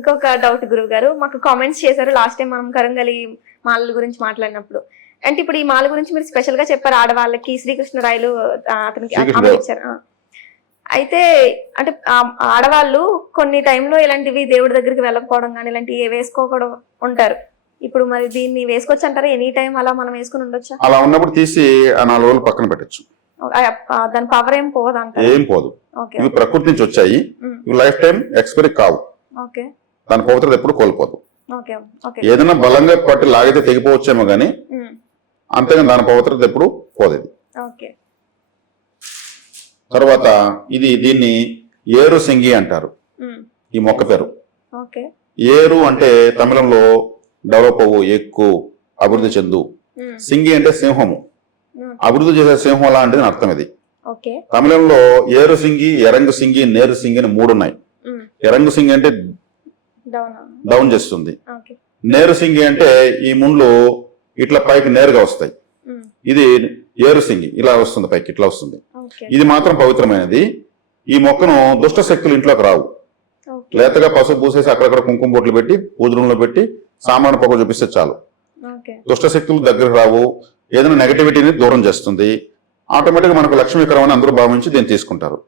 ఇంకొక డౌట్ గురువు గారు, మాకు కామెంట్స్ చేశారు లాస్ట్ టైం మనం కరంగలి మాలల గురించి మాట్లాడినప్పుడు. అంటే ఇప్పుడు ఈ మాల గురించి మీరు స్పెషల్ గా చెప్పారు, ఆడవాళ్ళకి శ్రీకృష్ణరాయలు అతనికి అమలు ఇచ్చారు. అయితే అంటే ఆడవాళ్ళు కొన్ని టైంలో ఇలాంటివి దేవుడి దగ్గరికి వెళ్ళకపోవడం కానీ ఇలాంటివి వేసుకోవడం ఉంటారు. ఇప్పుడు మరి దీన్ని వేసుకోవచ్చు అంటారా? ఎనీ టైం అలా మనం వేసుకుని ఉండొచ్చా? అలా ఉన్నప్పుడు తీసి ఆ 4 రోజులు పక్కన పెట్టచ్చు. దాని పవర్ ఏం పోదు అంటారు? ఏం పోదు. ఇవి ప్రకృతి నుంచి వచ్చాయి, ఇవి లైఫ్ టైం ఎక్స్పైరీ కావు. దాని పవిత్రత ఎప్పుడు కోల్పోదు. ఏదైనా బలంగా పట్టి లాగితే తెగిపోవచ్చేమో గానీ అంతేగాని దాని పవిత్రత ఎప్పుడు పోదు. తర్వాత దీన్ని ఏరు సింగి అంటారు. ఈ మొక్క పేరు ఏరు అంటే తమిళంలో డెవలప్ అవ్వు, ఎక్కువ అభివృద్ధి చెందు. సింగి అంటే సింహము, అభివృద్ధి చేసే సింహం లాంటిది అర్థం. ఇది తమిళంలో ఏరు సింగి, ఎరంగు సింగి, నేరు సింగి అని 3 ఉన్నాయి. ఎరంగు సింగి అంటే డౌన్ చేస్తుంది, నేరు సింగి అంటే ఈ ముండ్లు ఇట్లా పైకి నేరుగా వస్తాయి. ఇది ఏరు సింగి ఇలా వస్తుంది, పైకి ఇట్లా వస్తుంది. ఇది మాత్రం పవిత్రమైనది. ఈ మొక్కను దుష్ట శక్తులు ఇంట్లోకి రావు. లేతగా పసుపు పూసేసి అక్కడక్కడ కుంకుమ బొట్లు పెట్టి పూజ రూమ్ లో పెట్టి సామాను పొగ చూపిస్తే చాలు. దుష్ట శక్తులు దగ్గరకు రావు. ఏదైనా నెగటివిటీని దూరం చేస్తుంది. ఆటోమేటిక్ గా మనకు లక్ష్మీకరమని అందరూ భావించి దీన్ని తీసుకుంటారు.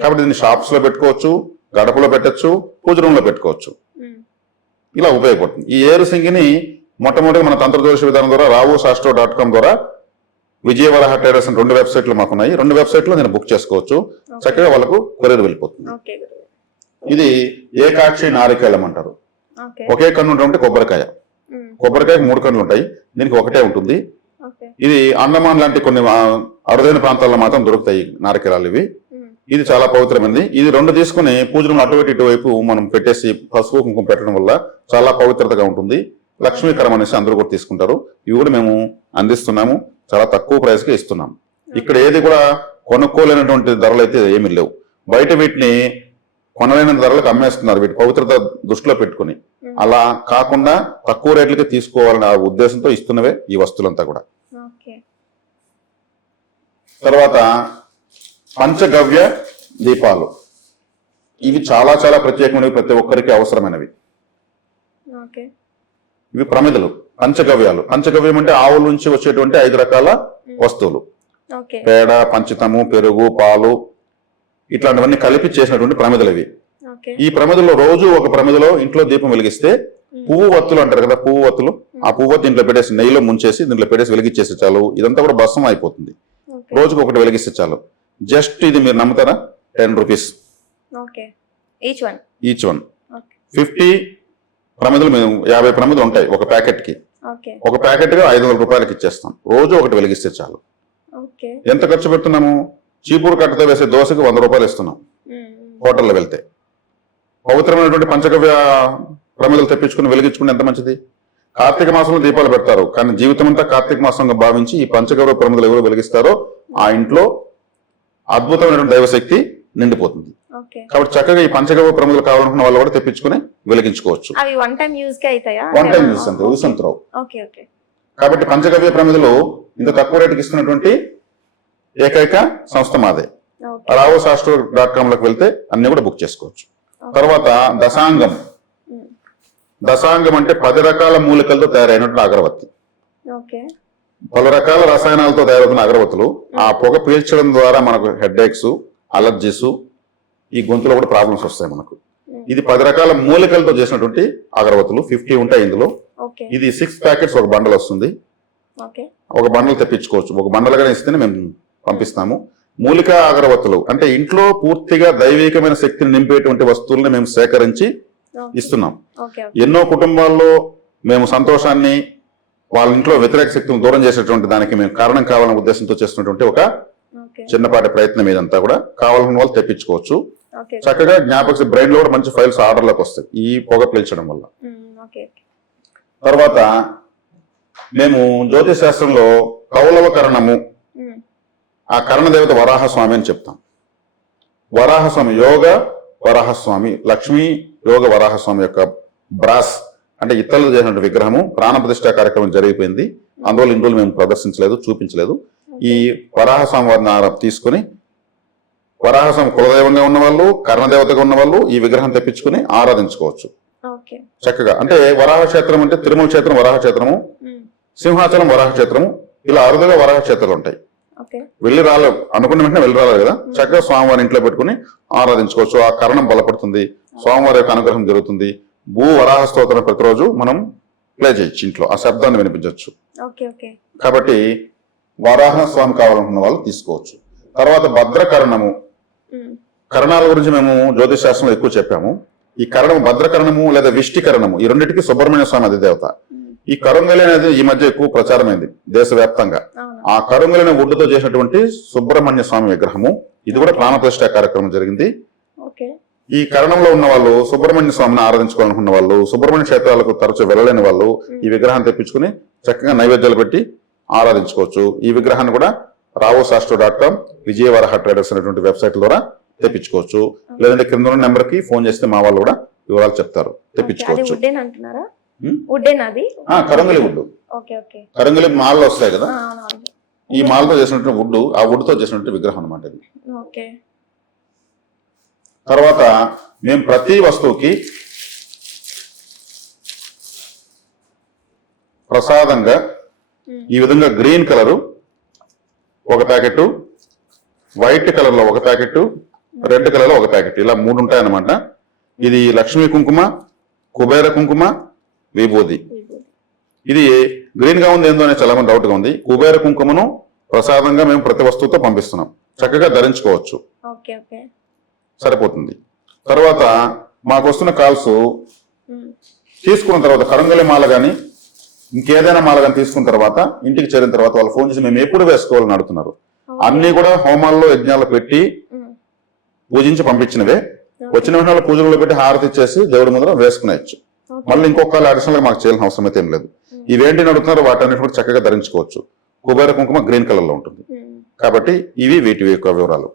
కాబట్టి దీన్ని షాప్స్ లో పెట్టుకోవచ్చు, గడపలో పెట్టచ్చు, పూజ రూమ్ లో పెట్టుకోవచ్చు. ఇలా ఉపయోగపడుతుంది. ఈ ఏరు సింగిని మొట్టమొదటిగా మన తంత్రదోష విధానం ద్వారా ravusastro.com ద్వారా విజయవరాహ ట్రేడర్స్ అని 2 వెబ్సైట్లు మాకున్నాయి. 2 వెబ్సైట్లో నేను బుక్ చేసుకోవచ్చు. చక్కగా వాళ్ళకు కొరియర్ వెళ్ళిపోతుంది. ఇది ఏకాక్షి నారికేళం అంటారు. ఒకే కన్ను ఉంటే కొబ్బరికాయ. కొబ్బరికాయకి 3 కన్నులు ఉంటాయి, దీనికి ఒకటే ఉంటుంది. ఇది అండమాన్ లాంటి కొన్ని అరుదైన ప్రాంతాల్లో మాత్రం దొరుకుతాయి నారికేళాలు ఇవి. ఇది చాలా పవిత్రమైనది. ఇది 2 తీసుకుని పూజలు అటువైపు ఇటువైపు మనం పెట్టేసి పసుపు కుంకుమ పెట్టడం వల్ల చాలా పవిత్రతగా ఉంటుంది. లక్ష్మీకరం అనేసి అందరూ కూడా తీసుకుంటారు. ఇవి కూడా మేము అందిస్తున్నాము, చాలా తక్కువ ప్రైస్ కి ఇస్తున్నాము. ఇక్కడ ఏది కూడా కొనుక్కోలేనటువంటి ధరలు అయితే ఏమీ లేవు. బయట వీటిని కొనలేని ధరలకు అమ్మేస్తున్నారు, వీటి పవిత్రత దృష్టిలో పెట్టుకుని. అలా కాకుండా తక్కువ రేట్లకి తీసుకోవాలనే ఉద్దేశంతో ఇస్తున్నవే ఈ వస్తువులంతా కూడా. తర్వాత పంచగవ్య దీపాలు, ఇవి చాలా చాలా ప్రత్యేకమైనవి, ప్రతి ఒక్కరికి అవసరమైనవి. ఇవి ప్రమిదలు, పంచగవ్యాలు. పంచగవ్యం అంటే ఆవుల నుంచి వచ్చేటువంటి 5 రకాల వస్తువులు. పేడ, పంచితము, పెరుగు, పాలు ఇట్లాంటివన్నీ కలిపి చేసినటువంటి ప్రమిదలు ఇవి. ఈ ప్రమిదలో రోజు ఒక ప్రమిదలో ఇంట్లో దీపం వెలిగిస్తే పువ్వు వత్తులు అంటారు కదా, పువ్వు వత్తులు, ఆ పువ్వు వత్తు ఇంట్లో పెట్టేసి నెయ్యిలో ముంచేసి దీంట్లో పెట్టేసి వెలిగించేస్తే చాలు. ఇదంతా కూడా భస్మం అయిపోతుంది. రోజుకు ఒకటి వెలిగిస్తే చాలు. జస్ట్ ఇది మీరు నమ్ముతారా, 10 రూపీస్ ఈచ్ వన్. 50 ప్రమిదలు, మేము 50 ప్రమిదలు ఉంటాయి ఒక ప్యాకెట్ కి. ఒక ప్యాకెట్ గా 500 రూపాయలకి ఇచ్చేస్తాం. రోజు ఒకటి వెలిగిస్తే చాలు. ఎంత ఖర్చు పెడుతున్నాము? చీపురు కట్టతో వేసే దోశకి 100 రూపాయలు ఇస్తున్నాం హోటల్లో వెళ్తే. పవిత్రమైనటువంటి పంచగవ్య ప్రమిదలు తెప్పించుకుని వెలిగించుకుంటే ఎంత మంచిది. కార్తీక మాసంలో దీపాలు పెడతారు, కానీ జీవితం అంతా కార్తీక మాసంగా భావించి ఈ పంచగవ్య ప్రమిదలు ఎవరు వెలిగిస్తారో ఆ ఇంట్లో అద్భుతమైనటువంటి దైవశక్తి నిండిపోతుంది. కాబట్టి చక్కగా ఈ పంచగవ్య ప్రమిదలు కావాలనుకున్న వాళ్ళు కూడా తెప్పించుకుని వెలిగించుకోవచ్చు. వన్ టైం యూజ్ అంతే, యూసంతరావు. కాబట్టి పంచగవ్య ప్రమిదలు ఇంత తక్కువ రేటుకి ఇస్తున్నటువంటి ఏకైక సంస్థ మాదే. ravusastro.com లోకి వెళ్తే అన్ని కూడా బుక్ చేసుకోవచ్చు. తర్వాత దశాంగం. దశాంగం అంటే 10 రకాల మూలికలతో తయారైనటువంటి అగరబత్తి. పలు రకాల రసాయనాలతో తయారవుతున్న అగరబత్తులు. ఆ పొగ పీల్చడం ద్వారా మనకు హెడ్ఏక్స్, అలర్జీస్, ఈ గొంతులో కూడా ప్రాబ్లమ్స్ వస్తాయి మనకు. ఇది 10 రకాల మూలికలతో చేసినటువంటి అగరబత్తులు. 50 ఉంటాయి ఇందులో. ఇది 6 ప్యాకెట్స్ ఒక బండల్ వస్తుంది. ఒక బండల్ తెప్పించుకోవచ్చు. ఒక బండలుగా ఇస్తేనే మేము పంపిస్తాము. మూలికా అగరబత్తులు అంటే ఇంట్లో పూర్తిగా దైవికమైన శక్తిని నింపేటువంటి వస్తువుల్ని మేము సేకరించి ఇస్తున్నాం. ఎన్నో కుటుంబాల్లో మేము సంతోషాన్ని, వాళ్ళ ఇంట్లో వ్యతిరేక శక్తిని దూరం చేసేటువంటి దానికి మేము కారణం కావాలనే ఉద్దేశంతో చేస్తున్నటువంటి ఒక చిన్నపాటి ప్రయత్నం ఇదంతా కూడా. కావాలన్న వాళ్ళు తెప్పించుకోవచ్చు. చక్కగా జ్ఞాపక బ్రెయిన్ లో కూడా మంచి ఫైల్స్ ఆర్డర్లోకి వస్తాయి ఈ పొగ పీల్చడం వల్ల. తర్వాత మేము జ్యోతిష్ శాస్త్రంలో కౌలవ కరణము, ఆ కరణదేవత వరాహస్వామి అని చెప్తాం. వరాహస్వామి యోగ వరాహస్వామి, లక్ష్మీ యోగ వరాహస్వామి యొక్క బ్రాస్ అంటే ఇత్తలు చేసినటువంటి విగ్రహము ప్రాణప్రతిష్ఠా కార్యక్రమం జరిగిపోయింది. అందువల్ల ఇన్ని రోజులు మేము ప్రదర్శించలేదు, చూపించలేదు. ఈ వరాహస్వామి వారిని తీసుకుని వరాహస్వామి కులదైవంగా ఉన్నవాళ్ళు, కర్ణదేవతగా ఉన్నవాళ్ళు ఈ విగ్రహం తెప్పించుకుని ఆరాధించుకోవచ్చు. ఓకే. చక్కగా. అంటే వరాహ క్షేత్రం అంటే తిరుమల క్షేత్రం వరాహ క్షేత్రము, సింహాచలం వరాహ క్షేత్రము, ఇలా అరుదుగా వరాహ క్షేత్రాలు ఉంటాయి. ఓకే. వెళ్ళి రాలేదు అనుకున్న వెంటనే వెళ్ళి రాలేదు కదా, చక్కగా స్వామివారి ఇంట్లో పెట్టుకుని ఆరాధించుకోవచ్చు. ఆ కరణం బలపడుతుంది, స్వామివారి యొక్క అనుగ్రహం జరుగుతుంది. భూ వరాహ స్తోత్రం ప్రతిరోజు మనం ప్లే చేయొచ్చు, ఇంట్లో ఆ శబ్దాన్ని వినిపించవచ్చు. ఓకే. ఓకే. కాబట్టి వరాహ స్వామి కావాలనుకున్న వాళ్ళు తీసుకోవచ్చు. తర్వాత భద్రకరణము, కరణాల గురించి మేము జ్యోతిష్ శాస్త్రంలో ఎక్కువ చెప్పాము. ఈ కరణము భద్రకరణము లేదా విష్టికరణము, ఈ రెండింటికి సుబ్రహ్మణ్య స్వామి అధిదేవత. ఈ కరుంగలి అనేది ఈ మధ్య ఎక్కువ ప్రచారమైంది దేశవ్యాప్తంగా. ఆ కరుంగలిని వుడ్డుతో చేసినటువంటి సుబ్రహ్మణ్య స్వామి విగ్రహము, ఇది కూడా ప్రాణప్రతిష్ఠ కార్యక్రమం జరిగింది. ఈ కరణంలో ఉన్న వాళ్ళు సుబ్రహ్మణ్య స్వామిని ఆరాధించుకోవాలనుకున్న వాళ్ళు, సుబ్రహ్మణ్య క్షేత్రాలకు తరచు వెళ్ళలేని వాళ్ళు ఈ విగ్రహాన్ని తెప్పించుకుని చక్కగా నైవేద్యాలు పెట్టి ఆరాధించుకోవచ్చు. ఈ విగ్రహాన్ని కూడా ravosastro.com, విజయవరాహ ట్రేడర్స్ అనేటువంటి వెబ్సైట్ ద్వారా తెప్పించుకోవచ్చు. లేదంటే కింద ఉన్న నెంబర్ కి ఫోన్ చేస్తే మా వాళ్ళు కూడా వివరాలు చెప్తారు, తెప్పించుకోవచ్చు. కరంగలి వుడ్, కరంగలి మాల్లో వస్తాయి కదా, ఈ మాలతో చేసినటువంటి వుడ్, ఆ వుడ్ తో చేసినటువంటి విగ్రహం అనమాట ఇది. తర్వాత మేము ప్రతి వస్తువుకి ప్రసాదంగా ఈ విధంగా గ్రీన్ కలరు ఒక ప్యాకెట్, వైట్ కలర్ లో ఒక ప్యాకెట్, రెడ్ కలర్ లో ఒక ప్యాకెట్, ఇలా 3 ఉంటాయన్నమాట. ఇది లక్ష్మీ కుంకుమ, కుబేర కుంకుమ, విభూది. ఇది గ్రీన్ గా ఉంది ఏందో అనే చాలా మంది డౌట్ గా ఉంది. కుబేర కుంకుమను ప్రసాదంగా మేము ప్రతి వస్తువుతో పంపిస్తున్నాం, చక్కగా ధరించుకోవచ్చు, సరిపోతుంది. తర్వాత మాకు వస్తున్న కాల్స్ తీసుకున్న తర్వాత కరంగలి మాల గాని ఇంకేదైనా మాల గాని తీసుకున్న తర్వాత ఇంటికి చేరిన తర్వాత వాళ్ళు ఫోన్ చేసి మేము ఎప్పుడు వేసుకోవాలని అడుగుతున్నారు. అన్ని కూడా హోమాల్లో యజ్ఞాలు పెట్టి పూజించి పంపించినవే. వచ్చిన వెంటనే పూజల్లో పెట్టి హారతి ఇచ్చేసి దేవుడి ముందర వేసుకునేయచ్చు. మళ్ళీ ఇంకొక అడిషనల్ గా మాకు చేయాల్సిన అవసరం అయితే ఏం లేదు. ఇవేంటి అడుగుతున్నారు వాటన్నిటి కూడా చక్కగా ధరించుకోవచ్చు. కుబేర కుంకుమ గ్రీన్ కలర్ లో ఉంటుంది. కాబట్టి ఇవి వీటి యొక్క వివరాలు.